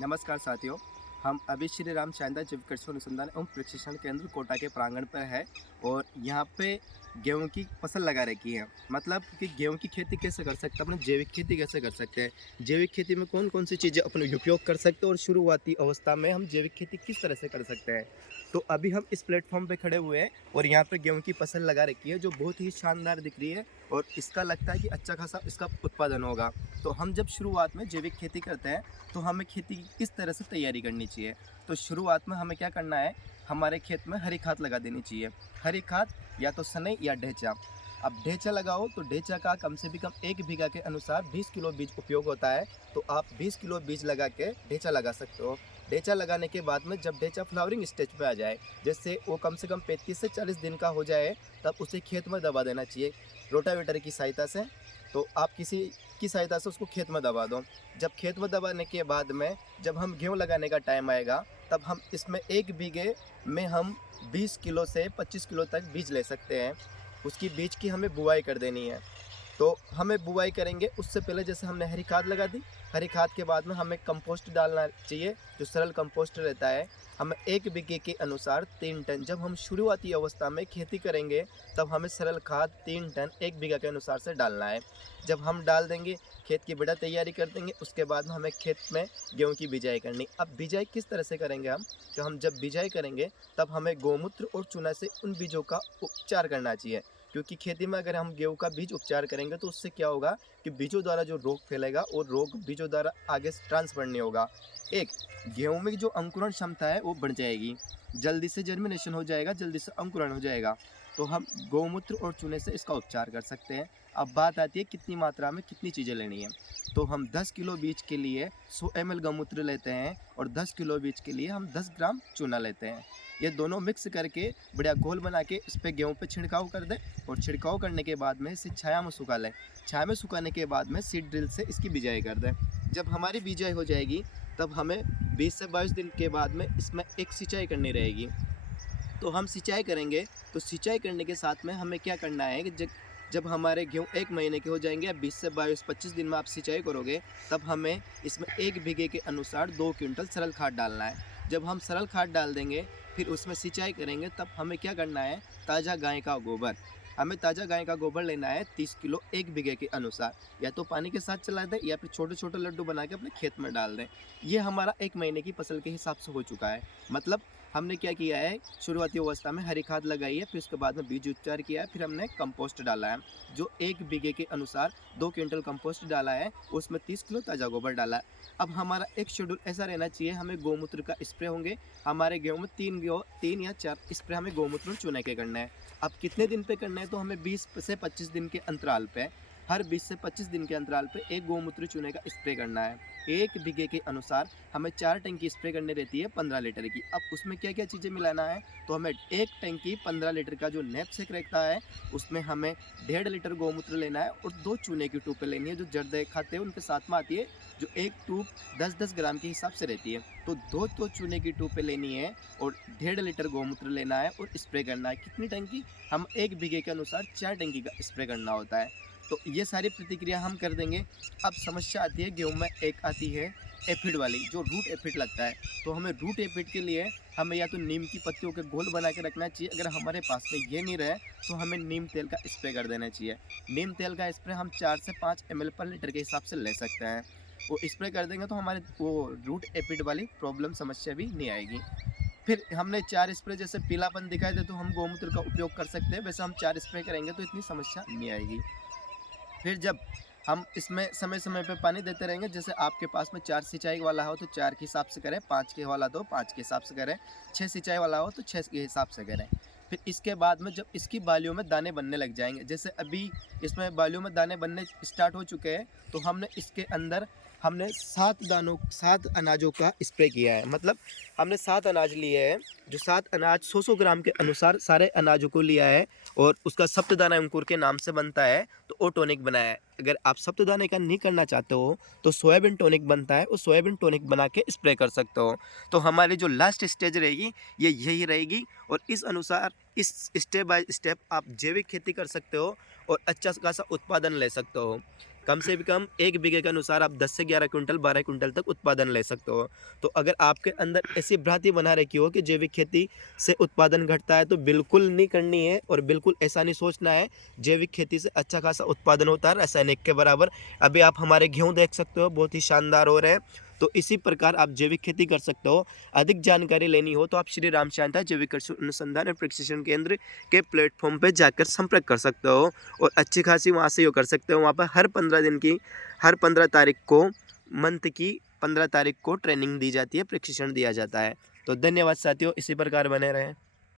नमस्कार साथियों। हम अभी श्री राम शानदार जैविक कृषि अनुसंधान एवं प्रशिक्षण केंद्र कोटा के प्रांगण पर है और यहाँ पे गेहूं की फसल लगा रखी है। मतलब कि गेहूं की खेती कैसे कर सकते हैं, अपने जैविक खेती कैसे कर सकते हैं, जैविक खेती में कौन कौन सी चीज़ें अपन उपयोग कर सकते हैं और शुरुआती अवस्था में हम जैविक खेती किस तरह से कर सकते हैं। तो अभी हम इस प्लेटफॉर्म पे खड़े हुए हैं और यहाँ पे गेहूं की फसल लगा रखी है जो बहुत ही शानदार दिख रही है और इसका लगता है कि अच्छा खासा इसका उत्पादन होगा। तो हम जब शुरुआत में जैविक खेती करते हैं तो हमें खेती की किस तरह से तैयारी करनी चाहिए। तो शुरुआत में हमें क्या करना है, हमारे खेत में हरी खाद लगा देनी चाहिए। हरी खाद या तो सनई या ढेंचा। अब ढेंचा लगाओ तो ढेंचा का कम से भी कम 1 बीघा के अनुसार 20 किलो बीज उपयोग होता है। तो आप 20 किलो बीज लगा के ढेंचा लगा सकते हो। ढेंचा लगाने के बाद में जब ढेंचा फ्लावरिंग स्टेज पे आ जाए, जैसे वो कम से कम 35 से 40 दिन का हो जाए, तब उसे खेत में दबा देना चाहिए रोटावेटर की सहायता से। तो आप किसी की सहायता से उसको खेत में दबा दो। जब खेत में दबाने के बाद में जब हम गेहूँ लगाने का टाइम आएगा, तब हम इसमें 1 बीघे में हम 20 किलो से 25 किलो तक बीज ले सकते हैं। उसकी बीज की हमें बुआई कर देनी है। तो हमें बुआई करेंगे उससे पहले जैसे हमने हरी खाद लगा दी, हरी खाद के बाद में हमें कंपोस्ट डालना चाहिए, जो सरल कंपोस्ट रहता है। हमें 1 बीघे के अनुसार 3 टन, जब हम शुरुआती अवस्था में खेती करेंगे तब हमें सरल खाद 3 टन 1 बीघा के अनुसार से डालना है। जब हम डाल देंगे, खेत की बेड़ा तैयारी कर देंगे, उसके बाद में हमें खेत में गेहूं की बिजाई करनी। अब बिजाई किस तरह से करेंगे हम, तो हम जब बिजाई करेंगे तब हमें गौमूत्र और चूना से उन बीजों का उपचार करना चाहिए। क्योंकि खेती में अगर हम गेहूं का बीज उपचार करेंगे तो उससे क्या होगा कि बीजों द्वारा जो रोग फैलेगा और रोग बीजों द्वारा आगे ट्रांसफर नहीं होगा। एक, गेहूं में जो अंकुरण क्षमता है वो बढ़ जाएगी, जल्दी से जर्मिनेशन हो जाएगा, जल्दी से अंकुरण हो जाएगा। तो हम गौमूत्र और चूने से इसका उपचार कर सकते हैं। अब बात आती है कितनी मात्रा में कितनी चीज़ें लेनी है। तो हम 10 किलो बीज के लिए 100 ml गौमूत्र लेते हैं और 10 किलो बीज के लिए हम 10 ग्राम चूना लेते हैं। ये दोनों मिक्स करके बढ़िया घोल बना के इस पर गेहूँ पे छिड़काव कर दें और छिड़काव करने के बाद में इसे छाया में सुखा लें। छाया में सुखाने के बाद में सीड ड्रिल से इसकी बिजाई कर दें। जब हमारी बिजाई हो जाएगी तब हमें 20 से 22 दिन के बाद में इसमें एक सिंचाई करनी रहेगी। तो हम सिंचाई करेंगे, तो सिंचाई करने के साथ में हमें क्या करना है कि जब हमारे गेहूँ 1 महीने के हो जाएंगे या 20 से 22-25 दिन में आप सिंचाई करोगे, तब हमें इसमें 1 बीघे के अनुसार 2 क्विंटल सरल खाद डालना है। जब हम सरल खाद डाल देंगे फिर उसमें सिंचाई करेंगे, तब हमें क्या करना है, ताज़ा गाय का गोबर। हमें ताज़ा गाय का गोबर लेना है 30 किलो 1 बीघे के अनुसार। या तो पानी के साथ चला दें या फिर छोटे छोटे लड्डू बना के अपने खेत में डाल दें। ये हमारा 1 महीने की फसल के हिसाब से हो चुका है। मतलब हमने क्या किया है, शुरुआती अवस्था में हरी खाद लगाई है, फिर उसके बाद में बीज उपचार किया है, फिर हमने कंपोस्ट डाला है जो 1 बीघे के अनुसार 2 क्विंटल कंपोस्ट डाला है, उसमें 30 किलो ताज़ा गोबर डाला है। अब हमारा एक शेड्यूल ऐसा रहना चाहिए, हमें गौमूत्र का स्प्रे होंगे। हमारे गेहूँ में 3 या 4 स्प्रे हमें गौमूत्र चूने के करना है। अब कितने दिन पे करना है, तो हमें 20 से 25 दिन के अंतराल पे, हर 20 से 25 दिन के अंतराल पे एक गौमूत्र चूने का स्प्रे करना है। 1 बीघे के अनुसार हमें 4 टंकी स्प्रे करनी रहती है 15 लीटर की। अब उसमें क्या क्या चीज़ें मिलाना है, तो हमें 1 टंकी 15 लीटर का जो नैपसेक रहता है उसमें हमें 1.5 लीटर गौमूत्र लेना है और 2 चूने की टूपें लेनी है जो जर्दे खाते हैं उनके साथ में आती है, जो एक टूप 10-10 ग्राम के हिसाब से रहती है। तो 2 चूने की टूपें लेनी है और 1.5 लीटर गौमूत्र लेना है और स्प्रे करना है। कितनी टंकी, हम 1 बीघे के अनुसार 4 टंकी का स्प्रे करना होता है। तो ये सारी प्रतिक्रिया हम कर देंगे। अब समस्या आती है गेहूँ में, एक आती है एफिड वाली, जो रूट एफिड लगता है। तो हमें रूट एफिड के लिए हमें या तो नीम की पत्तियों के घोल बना के रखना चाहिए, अगर हमारे पास में ये नहीं रहे तो हमें नीम तेल का स्प्रे कर देना चाहिए। नीम तेल का स्प्रे हम 4 से 5 ml पर लीटर के हिसाब से ले सकते हैं। वो स्प्रे कर देंगे तो हमारे वो रूट एफिड वाली प्रॉब्लम समस्या भी नहीं आएगी। फिर हमने 4 स्प्रे, जैसे पीलापन दिखाई दे तो हम गौमूत्र का उपयोग कर सकते हैं, वैसे हम 4 स्प्रे करेंगे तो इतनी समस्या नहीं आएगी। फिर जब हम इसमें समय समय पे पानी देते रहेंगे, जैसे आपके पास में 4 सिंचाई वाला हो तो 4 के हिसाब से करें, 5 के वाला तो 5 के हिसाब से करें, 6 सिंचाई वाला हो तो 6 के हिसाब से करें। फिर इसके बाद में जब इसकी बालियों में दाने बनने लग जाएंगे, जैसे अभी इसमें बालियों में दाने बनने स्टार्ट हो चुके हैं, तो हमने इसके अंदर हमने 7 अनाजों का स्प्रे किया है। मतलब हमने 7 अनाज लिए हैं, जो 7 अनाज 100-100 ग्राम के अनुसार सारे अनाजों को लिया है और उसका सप्तदाना अंकुर के नाम से बनता है, तो ओ टॉनिक बनाया है। अगर आप सप्तदाने का नहीं करना चाहते हो तो सोयाबीन टॉनिक बनता है, उस सोयाबीन टॉनिक बना के स्प्रे कर सकते हो। तो हमारी जो लास्ट स्टेज रहेगी ये यही रहेगी और इस अनुसार इस स्टेप बाय स्टेप आप जैविक खेती कर सकते हो और अच्छा खासा उत्पादन ले सकते हो। कम से भी कम 1 बीघे के अनुसार आप 10 से 11 क्विंटल 12 क्विंटल तक उत्पादन ले सकते हो। तो अगर आपके अंदर ऐसी भ्रांति बना रखी हो कि जैविक खेती से उत्पादन घटता है, तो बिल्कुल नहीं करनी है और बिल्कुल ऐसा नहीं सोचना है। जैविक खेती से अच्छा खासा उत्पादन होता है रासायनिक के बराबर। अभी आप हमारे गेहूँ देख सकते हो, बहुत ही शानदार हो रहे हैं। तो इसी प्रकार आप जैविक खेती कर सकते हो। अधिक जानकारी लेनी हो तो आप श्री राम शांता जैविक कृषि अनुसंधान और प्रशिक्षण केंद्र के प्लेटफॉर्म पे जाकर संपर्क कर सकते हो और अच्छी खासी वहाँ से ये कर सकते हो। वहाँ पर हर 15 तारीख को मंथ की 15 तारीख को ट्रेनिंग दी जाती है, प्रशिक्षण दिया जाता है। तो धन्यवाद साथियों, इसी प्रकार बने रहें।